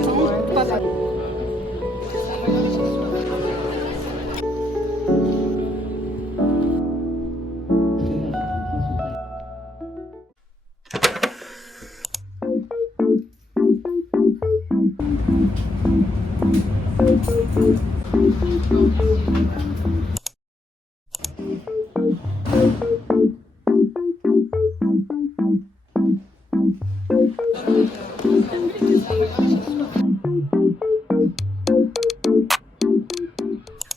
attendre. Pas ça.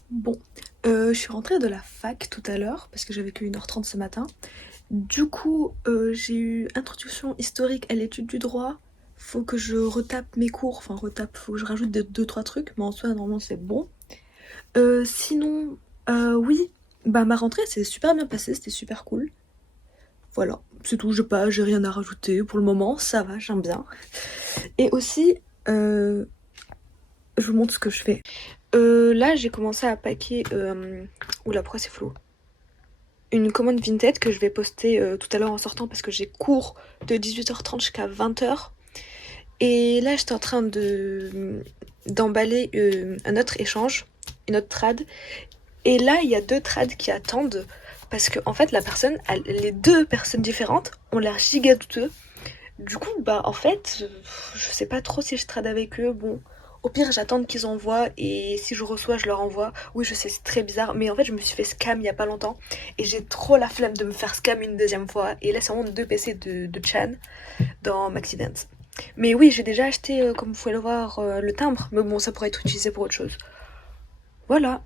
Bon, je suis rentrée de la fac tout à l'heure parce que j'avais que 1h30 ce matin. Du coup, j'ai eu introduction historique à l'étude du droit. Faut que je retape mes cours, enfin retape, faut que je rajoute 2-3 trucs, mais en soi normalement c'est bon. Sinon, oui, bah ma rentrée s'est super bien passée, c'était super cool. Voilà, c'est tout, j'ai rien à rajouter pour le moment, ça va, j'aime bien. Et aussi, je vous montre ce que je fais. Là, j'ai commencé à packer. Oula, pourquoi c'est flou? Une commande Vinted que je vais poster tout à l'heure en sortant parce que j'ai cours de 18h30 jusqu'à 20h. Et là, j'étais en train d'emballer un autre échange, une autre trad. Et là, il y a 2 trades qui attendent parce que en fait, les 2 personnes différentes ont l'air giga douteux. Du coup, bah en fait, je sais pas trop si je trade avec eux. Bon, au pire, j'attends qu'ils envoient et si je reçois, je leur envoie. Oui, je sais, c'est très bizarre, mais en fait, je me suis fait scam il y a pas longtemps et j'ai trop la flemme de me faire scam une deuxième fois. Et là, c'est vraiment 2 PC de Chan dans Maxidance. Mais oui, j'ai déjà acheté, comme vous pouvez le voir, le timbre, mais bon, ça pourrait être utilisé pour autre chose. Voilà.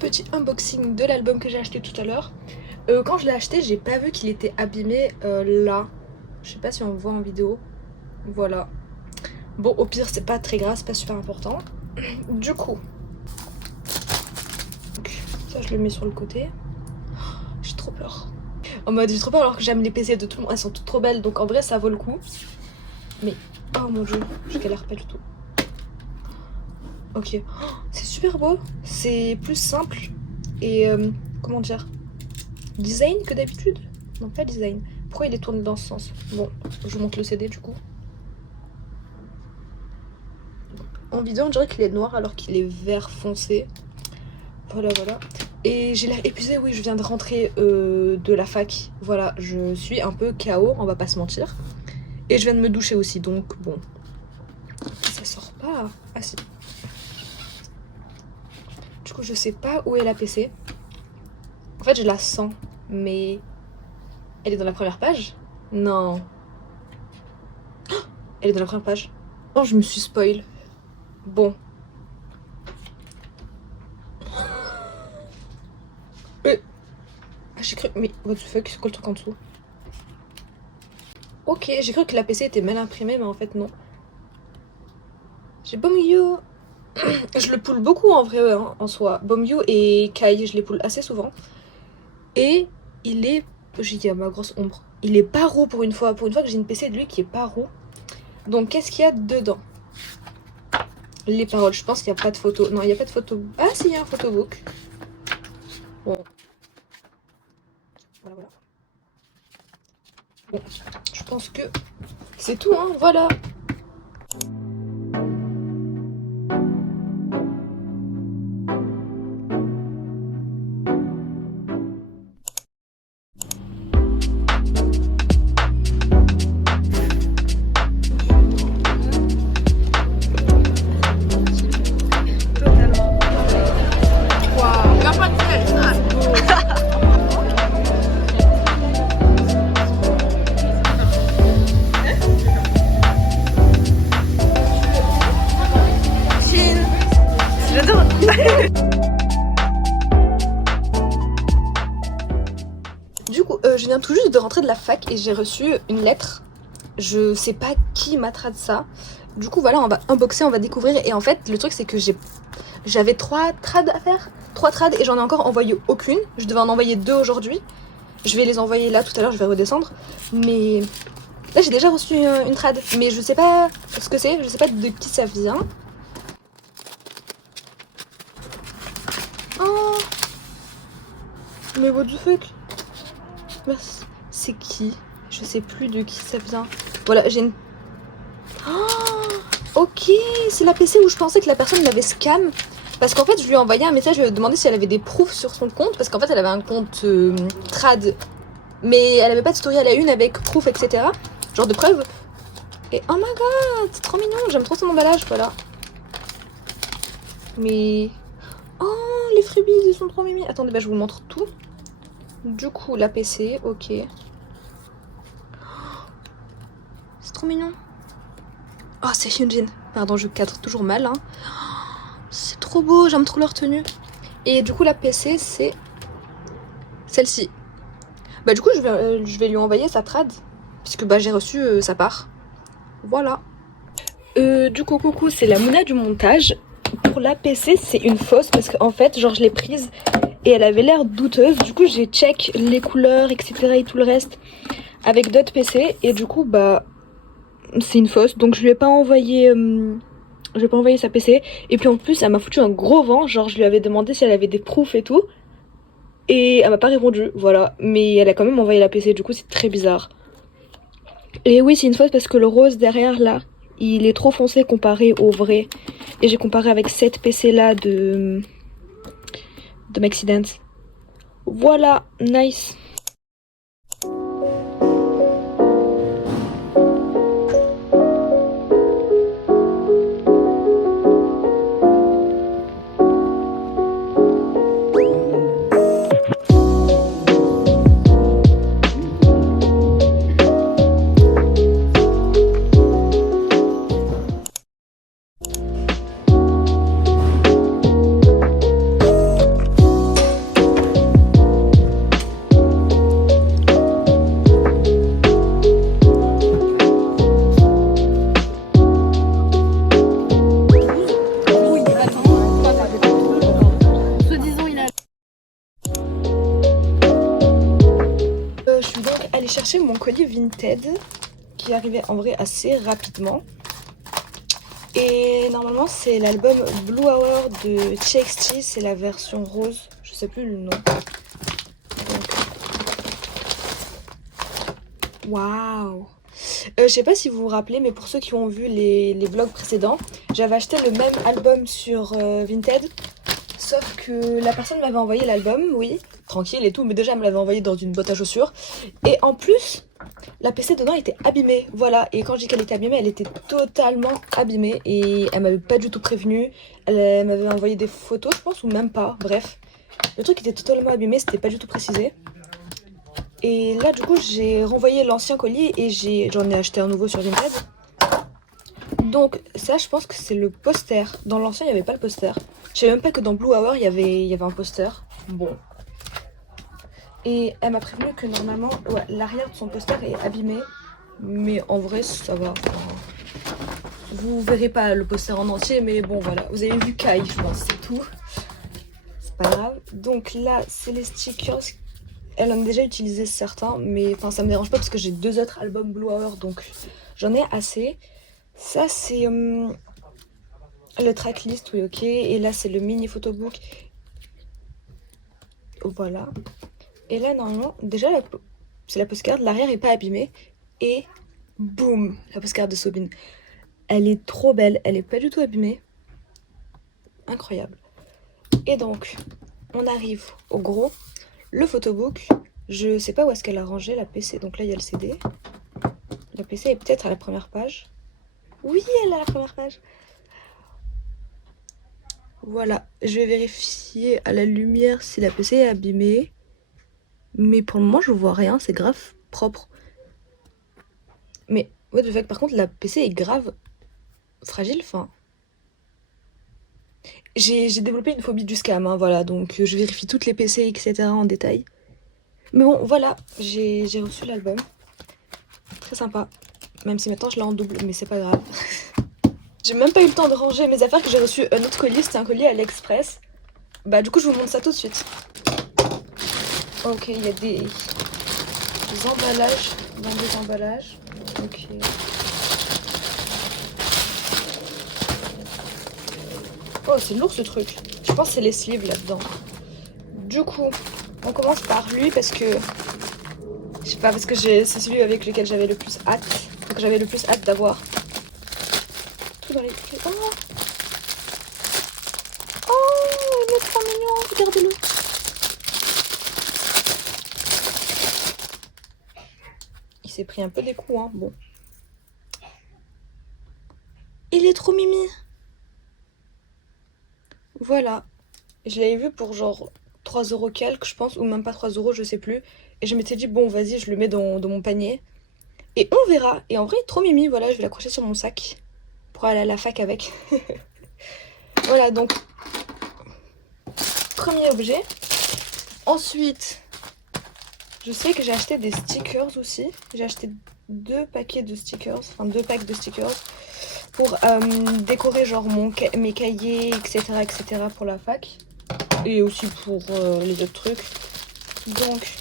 Petit unboxing de l'album que j'ai acheté tout à l'heure. Quand je l'ai acheté, j'ai pas vu qu'il était abîmé là. Je sais pas si on le voit en vidéo. Voilà. Bon, au pire, c'est pas très grave, c'est pas super important. Du coup, ça je le mets sur le côté. J'ai trop peur. En mode, j'ai trop peur alors que j'aime les PC de tout le monde. Elles sont toutes trop belles, donc en vrai, ça vaut le coup. Mais, oh mon dieu, je galère pas du tout. Ok, oh, c'est super beau. C'est plus simple et comment dire, design que d'habitude. Non, pas design. Pourquoi il est tourné dans ce sens? Bon, je vous montre le CD du coup. En vidéo, on dirait qu'il est noir alors qu'il est vert foncé. Voilà, voilà. Et j'ai l'air épuisée, oui, je viens de rentrer de la fac. Voilà, je suis un peu KO, on va pas se mentir. Et je viens de me doucher aussi, donc bon. Ça sort pas. Ah si. Du coup, je sais pas où est la PC. En fait, je la sens, mais... Elle est dans la première page? Non. Oh, elle est dans la première page. Non, je me suis spoil. Bon. Ah, j'ai cru... Mais what the fuck, c'est quoi le truc en dessous? Ok, j'ai cru que la PC était mal imprimée, mais en fait non. J'ai Bomyo. Je le pull beaucoup en vrai, hein, en soi. Bomyo et Kai, je les pull assez souvent. Et il est... J'ai dit à ma grosse ombre. Il est pas roux pour une fois. Pour une fois que j'ai une PC de lui qui est pas roux. Donc qu'est-ce qu'il y a dedans? Les paroles, je pense qu'il n'y a pas de photo. Non, il n'y a pas de photo. Ah si, il y a un photobook. Bon. Voilà, voilà. Bon, je pense que c'est tout, hein, voilà. viens tout juste de rentrer de la fac et j'ai reçu une lettre. Je sais pas qui m'a trad ça. Du coup voilà, on va unboxer, on va découvrir. Et en fait le truc c'est que j'avais 3 trades à faire. 3 trades et j'en ai encore envoyé aucune. Je devais en envoyer 2 aujourd'hui. Je vais les envoyer là tout à l'heure, je vais redescendre. Mais là j'ai déjà reçu une trad. Mais je sais pas ce que c'est, je sais pas de qui ça vient. Oh, mais what the fuck. Merci. C'est qui? Je sais plus de qui ça vient. Voilà, j'ai une... Oh, ok, c'est la PC où je pensais que la personne l'avait scam. Parce qu'en fait, je lui ai envoyé un message, je lui ai demandé si elle avait des proofs sur son compte. Parce qu'en fait, elle avait un compte trad. Mais elle avait pas de story à la une avec proof, etc. Genre de preuves. Et oh my god, c'est trop mignon. J'aime trop son emballage, voilà. Mais... Oh, les freebies, ils sont trop mimi. Attendez, bah je vous montre tout. Du coup, la PC, ok. C'est trop mignon. Oh, c'est Hyunjin. Pardon, je cadre toujours mal. Hein. C'est trop beau, j'aime trop leur tenue. Et du coup, la PC, c'est celle-ci. Bah du coup, je vais lui envoyer sa trad. Puisque bah j'ai reçu sa part. Voilà. Du coup, coucou, c'est la Mouna du montage. Pour la PC, c'est une fausse parce qu'en fait, genre, je l'ai prise et elle avait l'air douteuse. Du coup, j'ai check les couleurs, etc. et tout le reste avec d'autres PC. Et du coup, bah, c'est une fausse. Donc, je lui ai pas envoyé, sa PC. Et puis en plus, elle m'a foutu un gros vent. Genre, je lui avais demandé si elle avait des proofs et tout. Et elle m'a pas répondu, voilà. Mais elle a quand même envoyé la PC. Du coup, c'est très bizarre. Et oui, c'est une fausse parce que le rose derrière là, il est trop foncé comparé au vrai. Et j'ai comparé avec cette PC là de Maxi Dance. Voilà, nice. Je suis donc allée chercher mon colis Vinted qui arrivait en vrai assez rapidement. Et normalement c'est l'album Blue Hour de TXT, c'est la version rose, je sais plus le nom. Waouh. Je sais pas si vous vous rappelez, mais pour ceux qui ont vu les vlogs précédents, j'avais acheté le même album sur Vinted. Sauf que la personne m'avait envoyé l'album, oui, tranquille et tout, mais déjà elle me l'avait envoyé dans une boîte à chaussures. Et en plus, la PC dedans était abîmée, voilà. Et quand je dis qu'elle était abîmée, elle était totalement abîmée. Et elle m'avait pas du tout prévenue. Elle m'avait envoyé des photos, je pense, ou même pas, bref. Le truc était totalement abîmé, c'était pas du tout précisé. Et là, du coup, j'ai renvoyé l'ancien colis et j'en ai acheté un nouveau sur Vinted. Donc ça, je pense que c'est le poster. Dans l'ancien, il n'y avait pas le poster. Je savais même pas que dans Blue Hour, il y avait un poster. Bon. Et elle m'a prévenu que normalement, ouais, l'arrière de son poster est abîmé. Mais en vrai, ça va. Vous verrez pas le poster en entier, mais bon, voilà. Vous avez vu Kai, je pense, c'est tout. C'est pas grave. Donc là, c'est les stickers. Elle en a déjà utilisé certains, mais enfin, ça me dérange pas parce que j'ai 2 autres albums Blue Hour, donc j'en ai assez. Ça, c'est le tracklist, oui, ok. Et là, c'est le mini photobook. Voilà. Et là, normalement, déjà, c'est la postcard. L'arrière est pas abîmée. Et boum, la postcard de Soobin. Elle est trop belle. Elle est pas du tout abîmée. Incroyable. Et donc, on arrive au gros. Le photobook. Je sais pas où est-ce qu'elle a rangé la PC. Donc là, il y a le CD. La PC est peut-être à la première page. Oui, elle est à la première page. Voilà, je vais vérifier à la lumière si la PC est abîmée. Mais pour le moment, je vois rien, c'est grave propre. Mais, what the fuck, par contre, la PC est grave fragile, enfin... J'ai développé une phobie du scam, hein, voilà, donc je vérifie toutes les PC, etc. en détail. Mais bon, voilà, j'ai reçu l'album. Très sympa. Même si maintenant je l'ai en double, mais c'est pas grave. J'ai même pas eu le temps de ranger mes affaires que j'ai reçu un autre colis, c'était un colis AliExpress. Bah du coup je vous montre ça tout de suite. Ok, il y a des emballages dans des emballages. Ok. Oh c'est lourd ce truc. Je pense que c'est les sleeves là-dedans. Du coup, on commence par lui parce que... Je sais pas, parce que c'est celui avec lequel j'avais le plus hâte. Donc j'avais le plus hâte d'avoir. Tout dans les... Oh, oh, il est trop mignon, regardez-le. Il s'est pris un peu des coups, hein, bon. Il est trop mimi. Voilà. Je l'avais vu pour genre 3 € quelques, je pense, ou même pas 3 €, je sais plus. Et je m'étais dit, bon, vas-y, je le mets dans mon panier. Et on verra. Et en vrai, trop mimi, voilà, je vais l'accrocher sur mon sac pour aller à la fac avec. Voilà, donc, premier objet. Ensuite, je sais que j'ai acheté des stickers aussi. J'ai acheté 2 paquets de stickers, enfin 2 packs de stickers pour décorer genre mes cahiers, etc. pour la fac. Et aussi pour les autres trucs. Donc...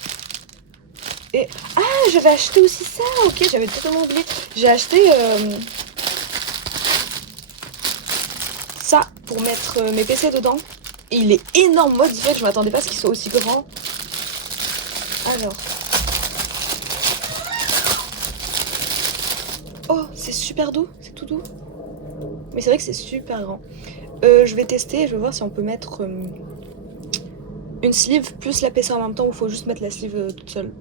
Et... Ah, j'avais acheté aussi ça. Ok, j'avais totalement oublié. J'ai acheté ça pour mettre mes PC dedans. Et il est énorme. Moi, direct, je m'attendais pas à ce qu'il soit aussi grand. Alors... Oh, c'est super doux. C'est tout doux. Mais c'est vrai que c'est super grand. Je vais tester et je vais voir si on peut mettre une sleeve plus la PC en même temps ou faut juste mettre la sleeve toute seule.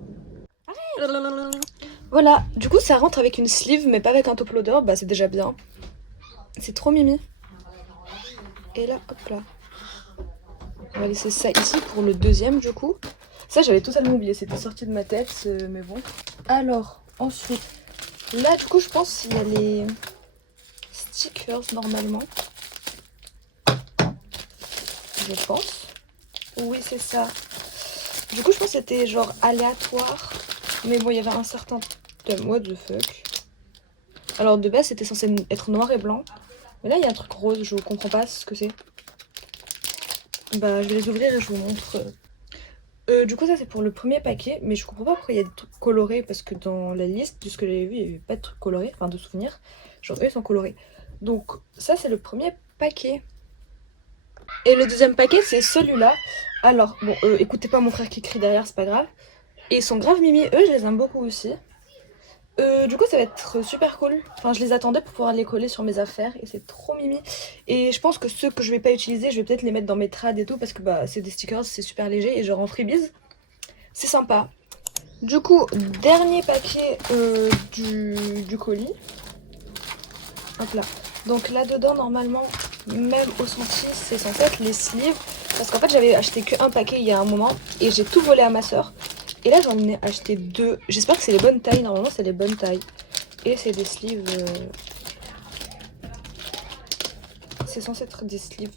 Voilà, du coup ça rentre avec une sleeve mais pas avec un top loader, bah c'est déjà bien. C'est trop mimi. Et là, hop là. On va laisser ça ici pour le deuxième du coup. Ça j'avais totalement oublié, c'était sorti de ma tête, mais bon. Alors, ensuite, là du coup je pense qu'il y a les stickers normalement. Je pense. Oui c'est ça. Du coup je pense que c'était genre aléatoire. Mais bon il y avait un certain thème, what the fuck. Alors de base c'était censé être noir et blanc. Mais là il y a un truc rose, je comprends pas ce que c'est. Bah je vais les ouvrir et je vous montre. Du coup ça c'est pour le premier paquet. Mais je comprends pas pourquoi il y a des trucs colorés. Parce que dans la liste de ce que j'avais vu il n'y avait pas de trucs colorés. Enfin de souvenirs. Genre eux ils sont colorés. Donc ça c'est le premier paquet. Et le deuxième paquet c'est celui-là. Alors bon écoutez pas mon frère qui crie derrière, c'est pas grave. Et ils sont grave mimi, eux je les aime beaucoup aussi. Du coup ça va être super cool. Enfin je les attendais pour pouvoir les coller sur mes affaires et c'est trop mimi. Et je pense que ceux que je vais pas utiliser, je vais peut-être les mettre dans mes trades et tout parce que bah c'est des stickers, c'est super léger et genre en freebies. C'est sympa. Du coup, dernier paquet du colis. Hop là. Donc là-dedans, normalement, même au senti, c'est censé être les sleeves. Parce qu'en fait, j'avais acheté qu'un paquet il y a un moment et j'ai tout volé à ma soeur. Et là, j'en ai acheté 2. J'espère que c'est les bonnes tailles. Normalement, c'est les bonnes tailles. Et c'est des sleeves... C'est censé être des sleeves...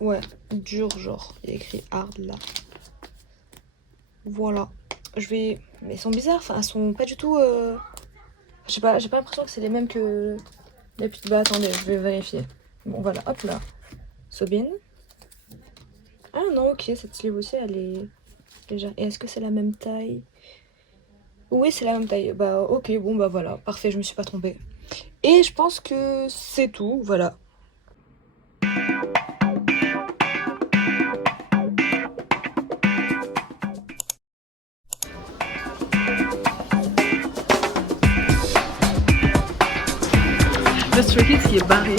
Ouais, dur genre. Il y a écrit hard là. Voilà. Je vais... Mais elles sont bizarres. Enfin, elles sont pas du tout... j'ai pas l'impression que c'est les mêmes que... Les petites... Bah attendez, je vais vérifier. Bon, voilà. Hop là. Sobin. Ah non, ok. Cette sleeve aussi, elle est... légère. Et est-ce que c'est la même taille? Oui, c'est la même taille. Bah ok, bon bah voilà, parfait, je me suis pas trompée. Et je pense que c'est tout, voilà. Le Stray Kids qui est barré.